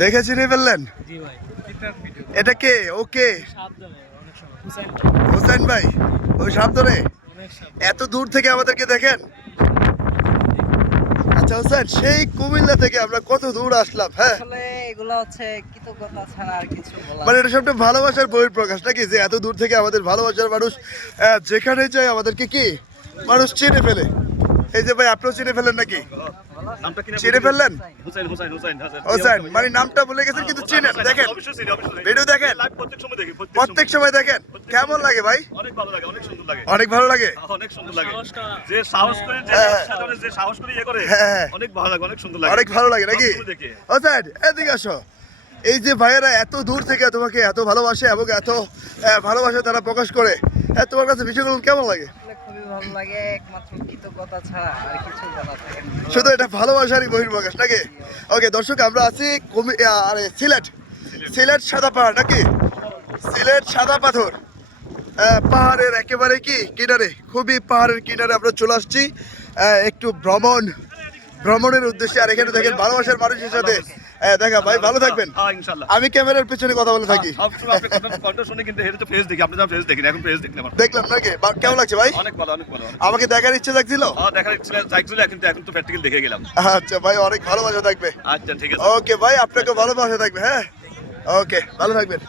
দেখে চিনে ফেললেন এটা কে? ওকে হোসেন ভাই। ওই অনেক সাবধানে। এত দূর থেকে আমাদেরকে দেখেন? আচ্ছা হোসেন সেই কুমিল্লা থেকে আমরা কত দূর আসলাম হ্যাঁ? এগুলো হচ্ছে কৃতজ্ঞতা ছাড়া আর কিছু মানে এটা সবটা ভালোবাসার বহির প্রকাশ নাকি? যে এত দূর থেকে আমাদের ভালোবাসার মানুষ যেখানে যায় আমাদেরকে কি? মানুষ চিনে ফেলে। এই যে ভাই আপনিও চিনে ফেলেন নাকি? চিনে ফেললেন? হুসাইন হুসাইন হুসাইন হোসেন মানে নামটা বলে গেছেন কিন্তু চিনেন দেখেন। ভিডিও দেখেন। প্রত্যেক সময় দেখি প্রত্যেক সময়। দেখেন। কেমন লাগে ভাই? অনেক ভালো লাগে অনেক সুন্দর লাগে। অনেক ভালো লাগে? অনেক সুন্দর লাগে। যে সাহস করে যে হ্যাঁ, হ্যাঁ। যে সাহস করে ইয়ে করে হ্যাঁ। অনেক ভালো লাগে অনেক সুন্দর লাগে। অনেক ভালো লাগে নাকি। হোসেন এদিকে আসো। এই যে ভাইয়েরা এত দূর থেকে তোমাকে এত ভালোবাসে এবং এত ভালোবাসা তারা প্রকাশ করে তোমার কাছে বিষয়গুলো কেমন লাগে? খুবই ভালো লাগে একমাত্র কৃতজ্ঞতা ছাড়া আর কিছু বলা থাকে শুধু এটা ভালোবাসারই বহির্প্রকাশ নাকি? ওকে দর্শক, আমরা আছি কুমি আরে, সিলেট। সিলেট সাদা পাহাড় নাকি? সিলেট সাদা পাথর। পাহাড়ের একেবারে কি? কিনারে। খুবই পাহাড়ের কিনারে আমরা চলে আসছি। একটু ভ্রমণ ভ্রমণের উদ্দেশ্যে আর এখানে দেখেন ভালোবাসার মানুষের সাথে দেখা ভাই ভালো থাকবেন। হ্যাঁ আমি ক্যামেরার পেছনে কথা বলে থাকি। সবসময় আপনি কথা- কণ্ঠ শুনে কিন্তু এটা তো ফেস দেখি আপনি যা ফেস দেখি এখন ফেস দেখলে আমার। দেখলাম নাকি? কেমন লাগছে ভাই? অনেক ভালো অনেক ভালো আমাকে দেখার ইচ্ছে থাকছিল হ্যাঁ দেখার ইচ্ছা চাইছিল কিন্তু এখন তো প্র্যাকটিক্যাল দেখে গেলাম। আচ্ছা ভাই অনেক ভালোবাসা থাকবে। আচ্ছা ঠিক আছে। ওকে ভাই আপনাকে ভালোবাসা থাকবে হ্যাঁ? ওকে ভালো থাকবেন।